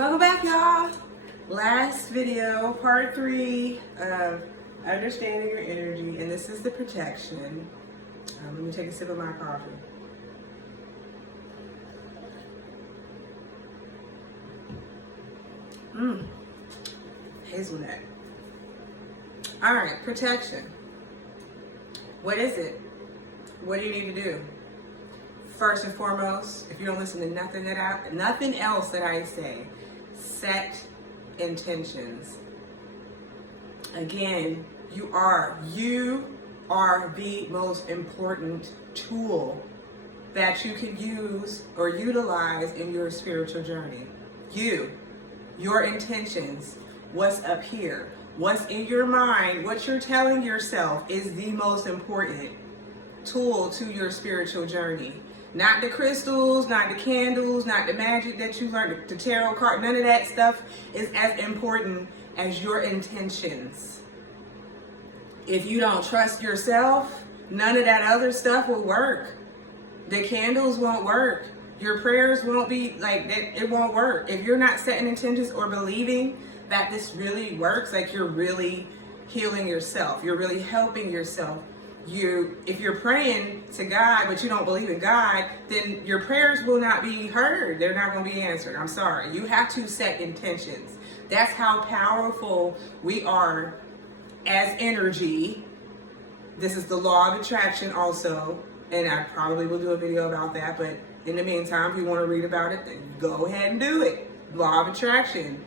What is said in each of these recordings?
Welcome back, y'all. Last video, part 3 of understanding your energy, and this is the protection. Let me take a sip of my coffee. Hazelnut. All right, protection. What is it? What do you need to do? First and foremost, if you don't listen to nothing else that I say, set intentions. Again, you are the most important tool that you can use or utilize in your spiritual journey. Your intentions, what's up here, what's in your mind, what you're telling yourself is the most important tool to your spiritual journey. Not the crystals, not the candles, not the magic that you learned, the tarot card, none of that stuff is as important as your intentions. If you don't trust yourself, none of that other stuff will work. The candles won't work. Your prayers won't be like that, it won't work. If you're not setting intentions or believing that this really works, like you're really healing yourself, you're really helping yourself. If you're praying to God but you don't believe in God, then your prayers will not be heard. They're not going to be answered. I'm sorry. You have to set intentions. That's how powerful we are as energy. This is the law of attraction also, and I probably will do a video about that, but in the meantime, if you want to read about it, then go ahead and do it. Law of attraction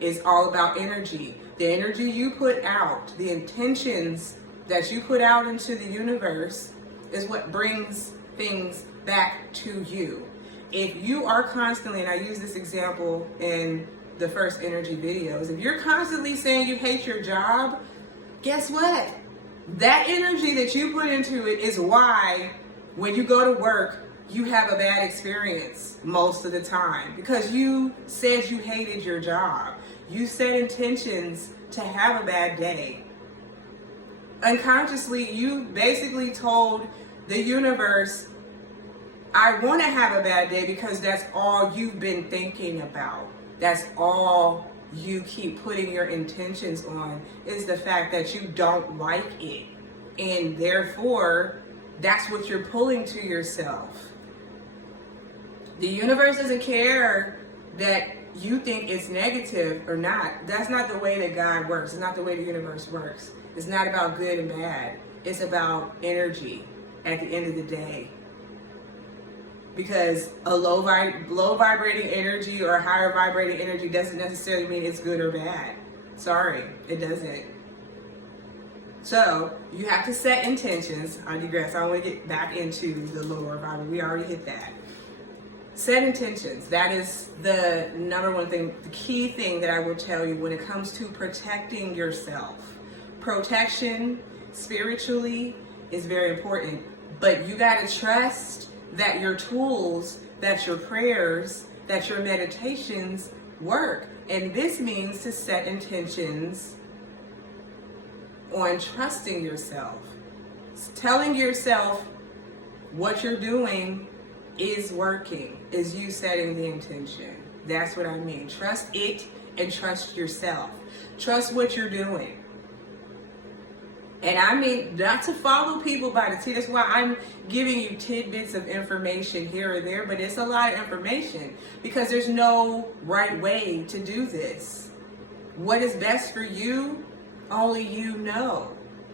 is all about energy. The energy you put out, the intentions that you put out into the universe is what brings things back to you. If you are constantly, and I use this example in the first energy videos, if you're constantly saying you hate your job, guess what? That energy that you put into it is why when you go to work, you have a bad experience most of the time, because you said you hated your job. You set intentions to have a bad day. Unconsciously, you basically told the universe, I want to have a bad day because that's all you've been thinking about. That's all you keep putting your intentions on, is the fact that you don't like it. And therefore, that's what you're pulling to yourself. The universe doesn't care that you think it's negative or not. That's not the way that God works. It's not the way the universe works. It's not about good and bad. It's about energy at the end of the day. Because a low vibrating energy or a higher vibrating energy doesn't necessarily mean it's good or bad. Sorry, it doesn't. So you have to set intentions. I digress. I want to get back into the lower vibration. We already hit that. Set intentions. That is the number one thing, the key thing that I will tell you when it comes to protecting yourself. Protection spiritually is very important, but you got to trust that your tools, that your prayers, that your meditations work. And this means to set intentions on trusting yourself. Telling yourself what you're doing is working, is you setting the intention. That's what I mean. Trust it and trust yourself. Trust what you're doing. And I mean, not to follow people by the T. That's why I'm giving you tidbits of information here or there, but it's a lot of information because there's no right way to do this. What is best for you, only you know.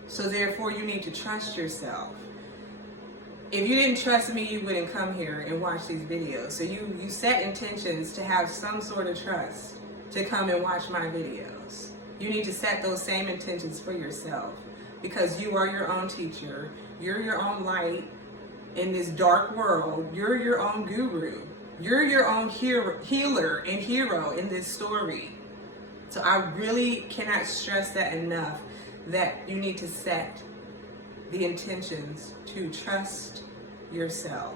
So therefore, you need to trust yourself. If you didn't trust me, you wouldn't come here and watch these videos. So you set intentions to have some sort of trust to come and watch my videos. You need to set those same intentions for yourself, because you are your own teacher. You're your own light in this dark world. You're your own guru. You're your own healer and hero in this story. So I really cannot stress that enough, that you need to set the intentions to trust yourself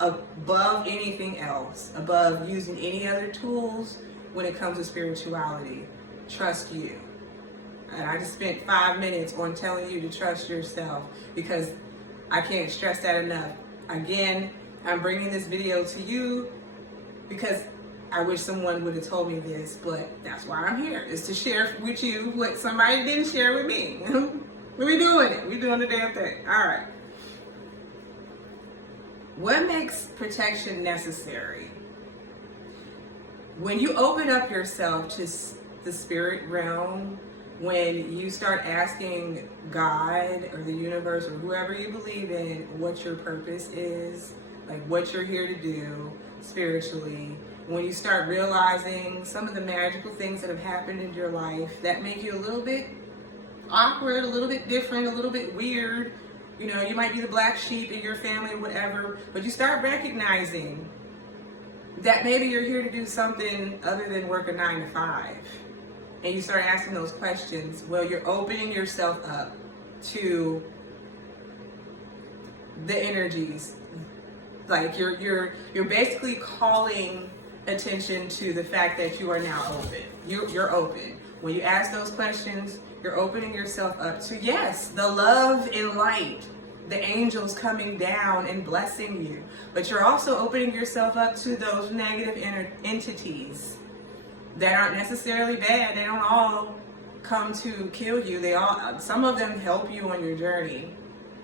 above anything else, above using any other tools when it comes to spirituality. Trust you. And I just spent 5 minutes on telling you to trust yourself because I can't stress that enough. Again, I'm bringing this video to you because I wish someone would have told me this, but that's why I'm here, is to share with you what somebody didn't share with me. We're doing it. We're doing the damn thing. All right. What makes protection necessary? When you open up yourself to the spirit realm, when you start asking God or the universe or whoever you believe in what your purpose is, like what you're here to do spiritually, when you start realizing some of the magical things that have happened in your life that make you a little bit awkward, a little bit different, a little bit weird, you know, you might be the black sheep in your family or whatever, but you start recognizing that maybe you're here to do something other than work a 9 to 5. And you start asking those questions, well, you're opening yourself up to the energies. Like you're basically calling attention to the fact that you are now open. You're open. When you ask those questions, you're opening yourself up to, yes, the love and light, the angels coming down and blessing you. But you're also opening yourself up to those negative entities that aren't necessarily bad. They don't all come to kill you. Some of them help you on your journey.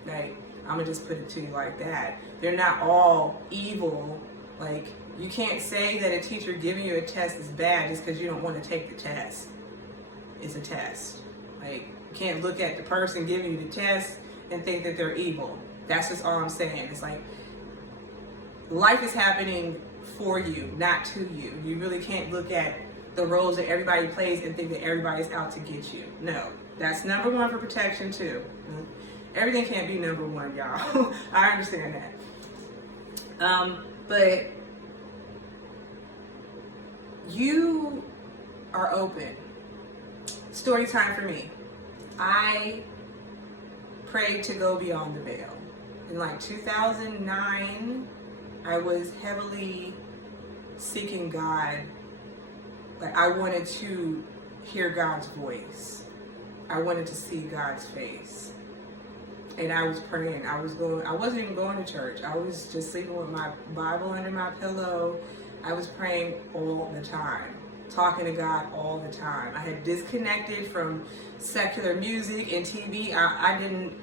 Like, I'm gonna just put it to you like that. They're not all evil. Like, you can't say that a teacher giving you a test is bad just because you don't want to take the test. It's a test. Like, you can't look at the person giving you the test and think that they're evil. That's just all I'm saying. It's like, life is happening for you, not to you. You really can't look at the roles that everybody plays and think that everybody's out to get you. No, that's number one for protection too. Everything can't be number one, y'all. I understand that. But you are open. Story time for me. I prayed to go beyond the veil. In like 2009, I was heavily seeking God. Like, I wanted to hear God's voice. I wanted to see God's face. And I was praying. I wasn't even going to church. I was just sleeping with my Bible under my pillow. I was praying all the time, talking to God all the time. I had disconnected from secular music and TV. I didn't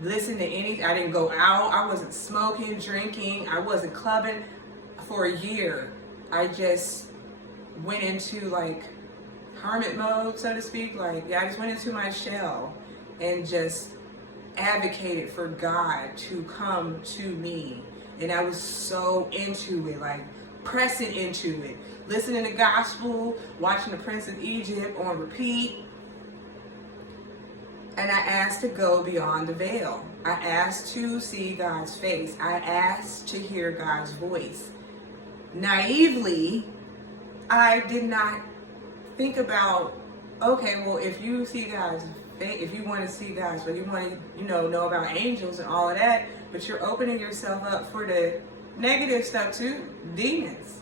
listen to anything. I didn't go out. I wasn't smoking, drinking. I wasn't clubbing for a year. I just went into like hermit mode, so to speak. Like, I just went into my shell and just advocated for God to come to me. And I was so into it, like pressing into it, listening to gospel, watching the Prince of Egypt on repeat. And I asked to go beyond the veil. I asked to see God's face. I asked to hear God's voice. Naively, I did not think about, okay, well, if you see God's face, if you want to see God's face, you want to, know about angels and all of that, but you're opening yourself up for the negative stuff too, demons,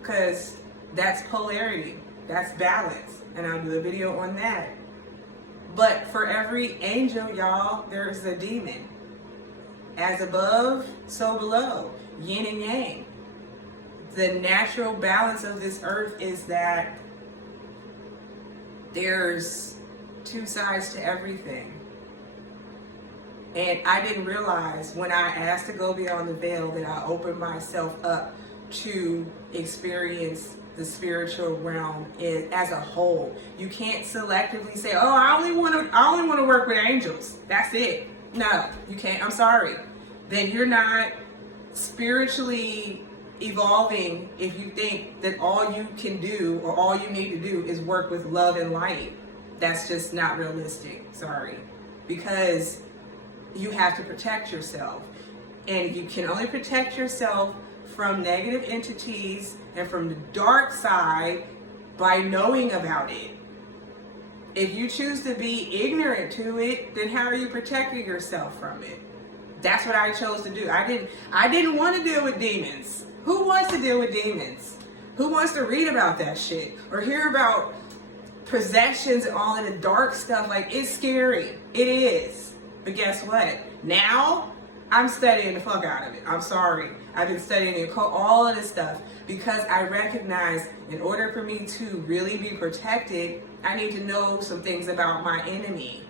because that's polarity, that's balance, and I'll do a video on that. But for every angel, y'all, there's a demon. As above, so below, yin and yang. The natural balance of this earth is that there's two sides to everything. And I didn't realize when I asked to go beyond the veil that I opened myself up to experience the spiritual realm as a whole. You can't selectively say, oh, I only want to work with angels. That's it. No, you can't. I'm sorry. Then you're not spiritually evolving if you think that all you can do or all you need to do is work with love and light. That's just not realistic. Sorry. Because you have to protect yourself. And you can only protect yourself from negative entities and from the dark side by knowing about it. If you choose to be ignorant to it, then how are you protecting yourself from it? That's what I chose to do. I didn't want to deal with demons. Who wants to deal with demons? Who wants to read about that shit or hear about possessions and all of the dark stuff? Like, it's scary. It is. But guess what? Now I'm studying the fuck out of it. I'm sorry. I've been studying the occult, all of this stuff, because I recognize in order for me to really be protected, I need to know some things about my enemy.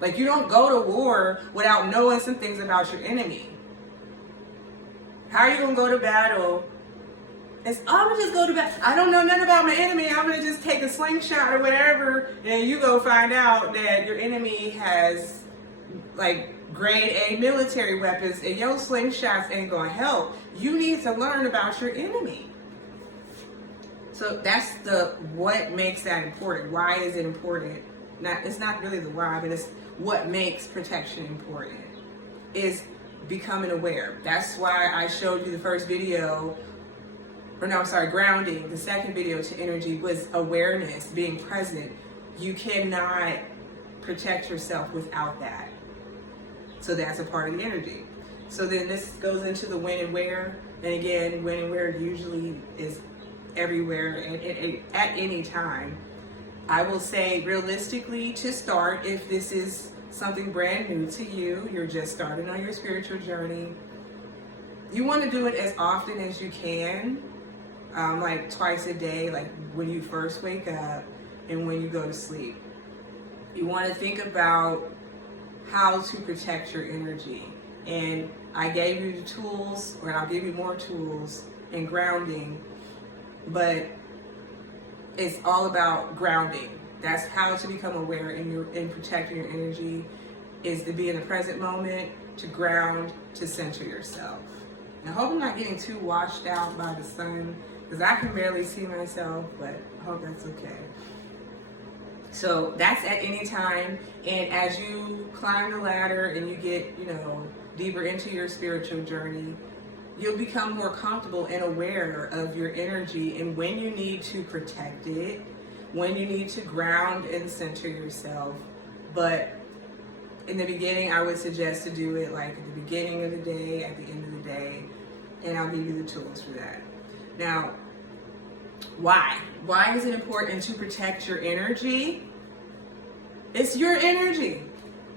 Like, you don't go to war without knowing some things about your enemy. How are you going to go to battle? I'm going to just go to battle. I don't know nothing about my enemy. I'm going to just take a slingshot or whatever, and you go find out that your enemy has, like, grade A military weapons, and your slingshots ain't going to help. You need to learn about your enemy. So that's what makes that important. Why is it important? It's not really the why, but it's what makes protection important, is becoming aware. That's why I showed you the first video, grounding. The second video to energy was awareness, being present. You cannot protect yourself without that. So that's a part of the energy. So then this goes into the when and where. And again, when and where usually is everywhere and at any time. I will say realistically, to start, if this is something brand new to you, you're just starting on your spiritual journey, you want to do it as often as you can, like twice a day, like when you first wake up and when you go to sleep. You want to think about how to protect your energy. And I gave you the tools, or I'll give you more tools in grounding, but it's all about grounding. That's how to become aware in protecting your energy, is to be in the present moment, to ground, to center yourself. I hope I'm not getting too washed out by the sun, because I can barely see myself, but I hope that's okay. So that's at any time. And as you climb the ladder and you get, deeper into your spiritual journey, you'll become more comfortable and aware of your energy and when you need to protect it, when you need to ground and center yourself. But in the beginning, I would suggest to do it like at the beginning of the day, at the end of the day, and I'll give you the tools for that. Now, why? Why is it important to protect your energy? It's your energy.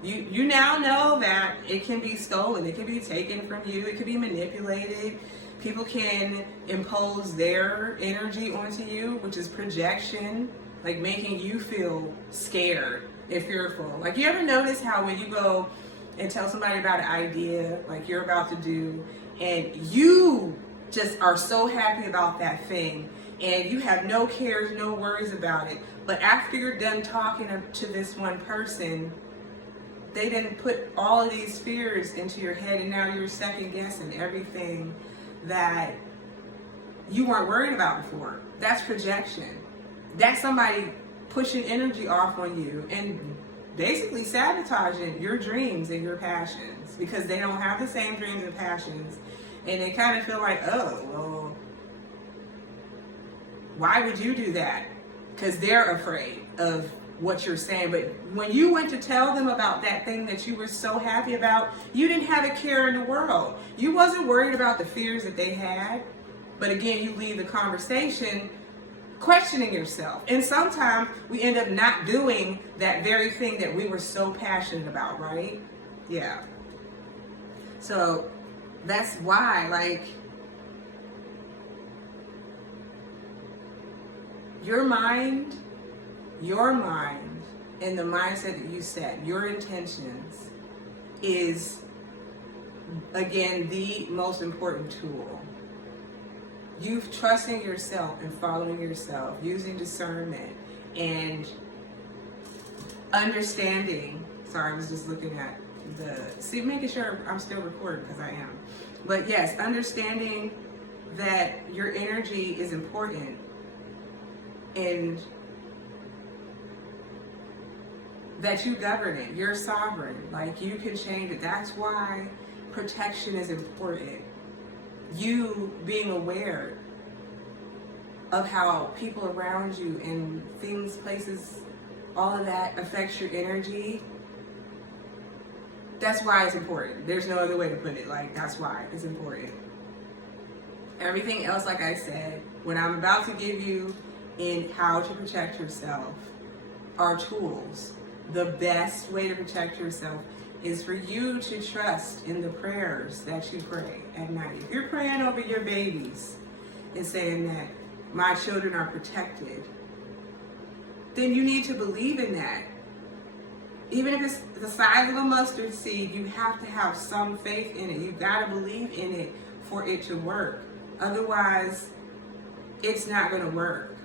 You now know that it can be stolen, it can be taken from you, it can be manipulated. People can impose their energy onto you, which is projection, like making you feel scared and fearful. Like, you ever notice how when you go and tell somebody about an idea, like you're about to do, and you just are so happy about that thing, and you have no cares, no worries about it, but after you're done talking to this one person, they didn't put all of these fears into your head, and now you're second guessing everything that you weren't worried about before. That's projection. That's somebody pushing energy off on you and basically sabotaging your dreams and your passions, because they don't have the same dreams and passions, and they kind of feel like, oh, well, why would you do that? Because they're afraid of what you're saying. But when you went to tell them about that thing that you were so happy about, you didn't have a care in the world. You wasn't worried about the fears that they had. But again, you leave the conversation questioning yourself. And sometimes we end up not doing that very thing that we were so passionate about, right? Yeah. So that's why, like, your mind and the mindset that you set, your intentions, is, again, the most important tool. You trusting yourself and following yourself, using discernment and understanding. Sorry, I was just looking at making sure I'm still recording, because I am. But yes, understanding that your energy is important, and that you govern it. You're sovereign. Like, you can change it. That's why protection is important. You being aware of how people around you and things, places, all of that affects your energy. That's why it's important. There's no other way to put it. Like, that's why it's important. Everything else, like I said, what I'm about to give you in how to protect yourself are tools. The best way to protect yourself is for you to trust in the prayers that you pray at night. If you're praying over your babies and saying that my children are protected, then you need to believe in that. Even if it's the size of a mustard seed, you have to have some faith in it. You've got to believe in it for it to work. Otherwise, it's not going to work.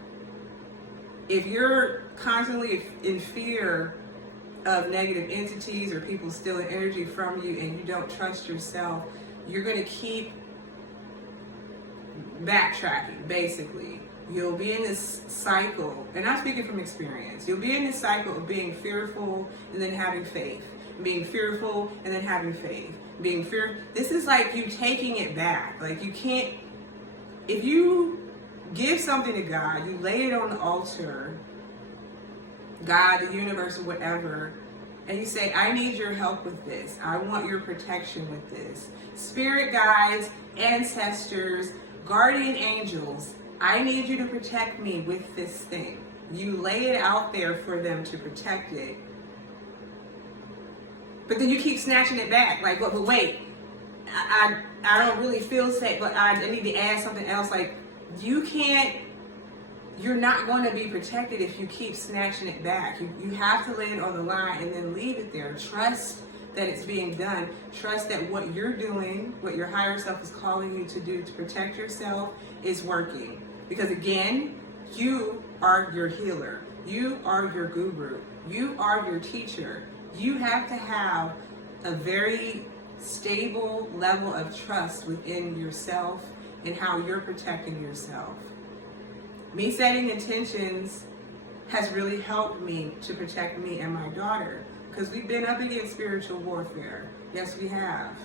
If you're constantly in fear of negative entities or people stealing energy from you and you don't trust yourself, you're going to keep backtracking, basically. You'll be in this cycle, and I'm speaking from experience, you'll be in this cycle of being fearful and then having faith, being fearful and then having faith, being fearful. This is like you taking it back. Like you can't, if you give something to God, you lay it on the altar, God, the universe, or whatever, and you say, I need your help with this. I want your protection with this. Spirit guides, ancestors, guardian angels, I need you to protect me with this thing. You lay it out there for them to protect it. But then you keep snatching it back. Like, but wait, I don't really feel safe, but I need to add something else. Like, you're not going to be protected if you keep snatching it back. You have to lay it on the line and then leave it there. Trust that it's being done. Trust that what you're doing, what your higher self is calling you to do to protect yourself, is working. Because again, you are your healer. You are your guru. You are your teacher. You have to have a very stable level of trust within yourself and how you're protecting yourself. Me setting intentions has really helped me to protect me and my daughter, because we've been up against spiritual warfare. Yes, we have.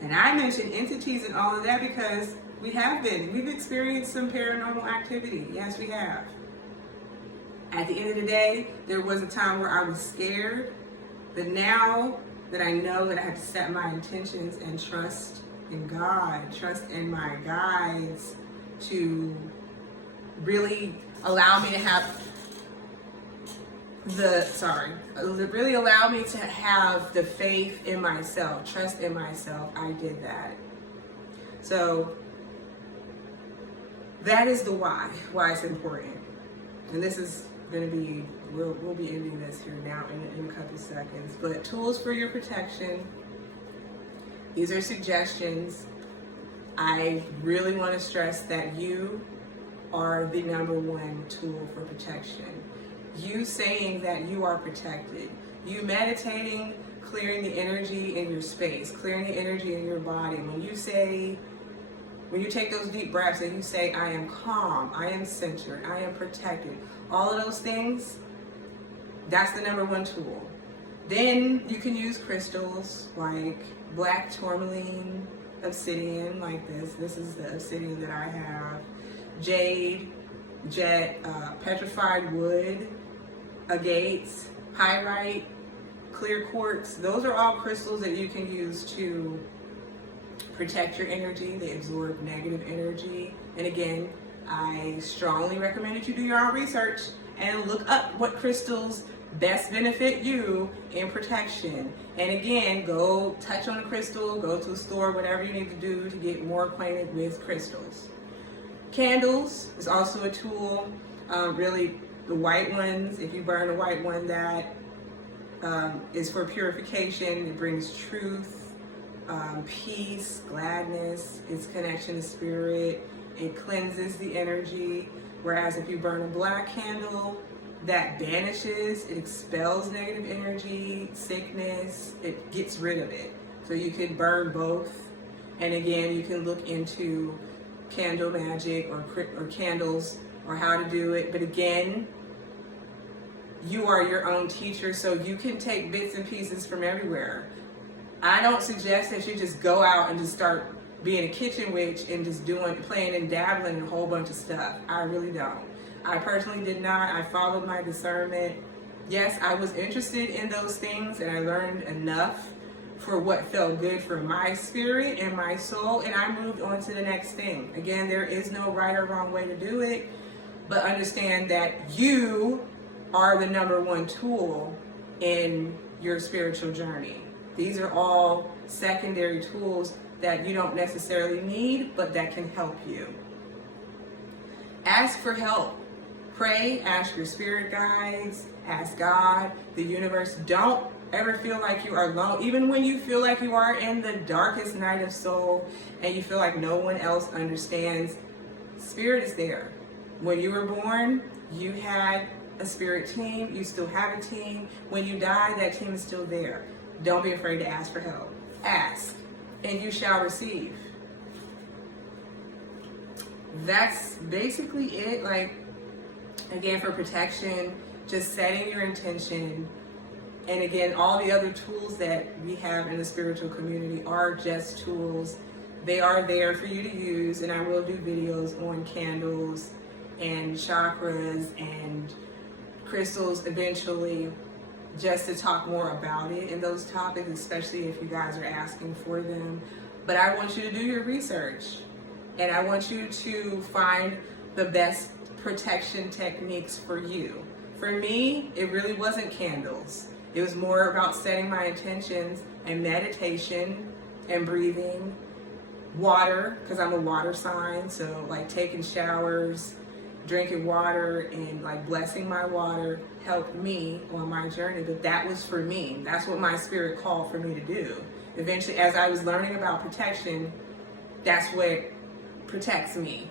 And I mentioned entities and all of that because we've experienced some paranormal activity. Yes, we have. At the end of the day, there was a time where I was scared, but now that I know that I have to set my intentions and trust in God, trust in my guides to really allow me to have really allow me to have the faith in myself, trust in myself, I did that. So that is the why it's important. And this is going to be, we'll be ending this here now in a couple seconds. But tools for your protection, these are suggestions. I really want to stress that you are the number one tool for protection. You saying that you are protected. You meditating, clearing the energy in your space, clearing the energy in your body. When you take those deep breaths and you say, I am calm, I am centered, I am protected, all of those things, that's the number one tool. Then you can use crystals like black tourmaline, obsidian like this. This is the obsidian that I have. Jade, jet, petrified wood, agates, pyrite, clear quartz. Those are all crystals that you can use to protect your energy. They absorb negative energy. And again, I strongly recommend that you do your own research and look up what crystals best benefit you in protection. And again, go touch on a crystal, go to a store, whatever you need to do to get more acquainted with crystals. Candles is also a tool. Really, the white ones, if you burn a white one, that is for purification. It brings truth, peace, gladness. It's connection to spirit. It cleanses the energy. Whereas if you burn a black candle, that banishes, it expels negative energy, sickness, it gets rid of it. So you can burn both. And again, you can look into candle magic or candles or how to do it. But again, you are your own teacher, so you can take bits and pieces from everywhere. I don't suggest that you just go out and just start being a kitchen witch and just playing and dabbling in a whole bunch of stuff. I really don't. I personally did not. I followed my discernment. Yes, I was interested in those things and I learned enough for what felt good for my spirit and my soul, and I moved on to the next thing. Again, there is no right or wrong way to do it, but understand that you are the number one tool in your spiritual journey. These are all secondary tools that you don't necessarily need, but that can help you. Ask for help. Pray, ask your spirit guides, ask God, the universe. Don't ever feel like you are alone. Even when you feel like you are in the darkest night of soul and you feel like no one else understands, spirit is there. When you were born, you had a spirit team. You still have a team. When you die, that team is still there. Don't be afraid to ask for help. Ask, and you shall receive. That's basically it. Like, again, for protection, just setting your intention. And again, all the other tools that we have in the spiritual community are just tools. They are there for you to use, and I will do videos on candles and chakras and crystals eventually, just to talk more about it in those topics, especially if you guys are asking for them. But I want you to do your research, and I want you to find the best protection techniques for you. For me, it really wasn't candles. It was more about setting my intentions and meditation and breathing. Water, because I'm a water sign, so like taking showers, drinking water, and like blessing my water helped me on my journey. But that was for me. That's what my spirit called for me to do. Eventually, as I was learning about protection, that's what protects me.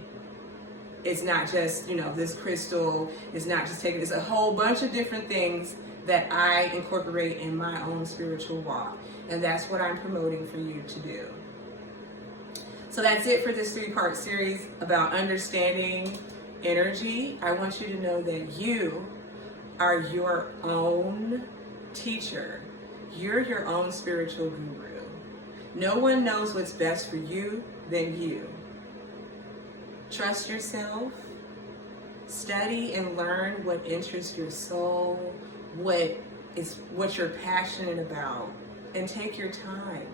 It's not just, this crystal. It's not just taking, it's a whole bunch of different things that I incorporate in my own spiritual walk. And that's what I'm promoting for you to do. So that's it for this 3-part series about understanding energy. I want you to know that you are your own teacher. You're your own spiritual guru. No one knows what's best for you than you. Trust yourself. Study and learn what interests your soul, what you're passionate about, and take your time.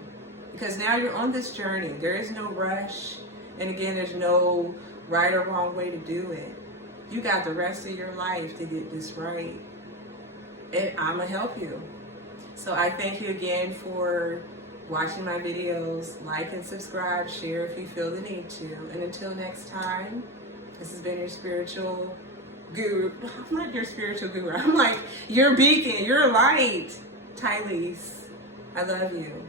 Because now you're on this journey. There is no rush. And again, there's no right or wrong way to do it. You got the rest of your life to get this right. And I'm going to help you. So I thank you again for watching my videos. Like and subscribe. Share if you feel the need to. And until next time, this has been your spiritual guru. I'm not your spiritual guru. I'm like your beacon, your light. Tylise, I love you.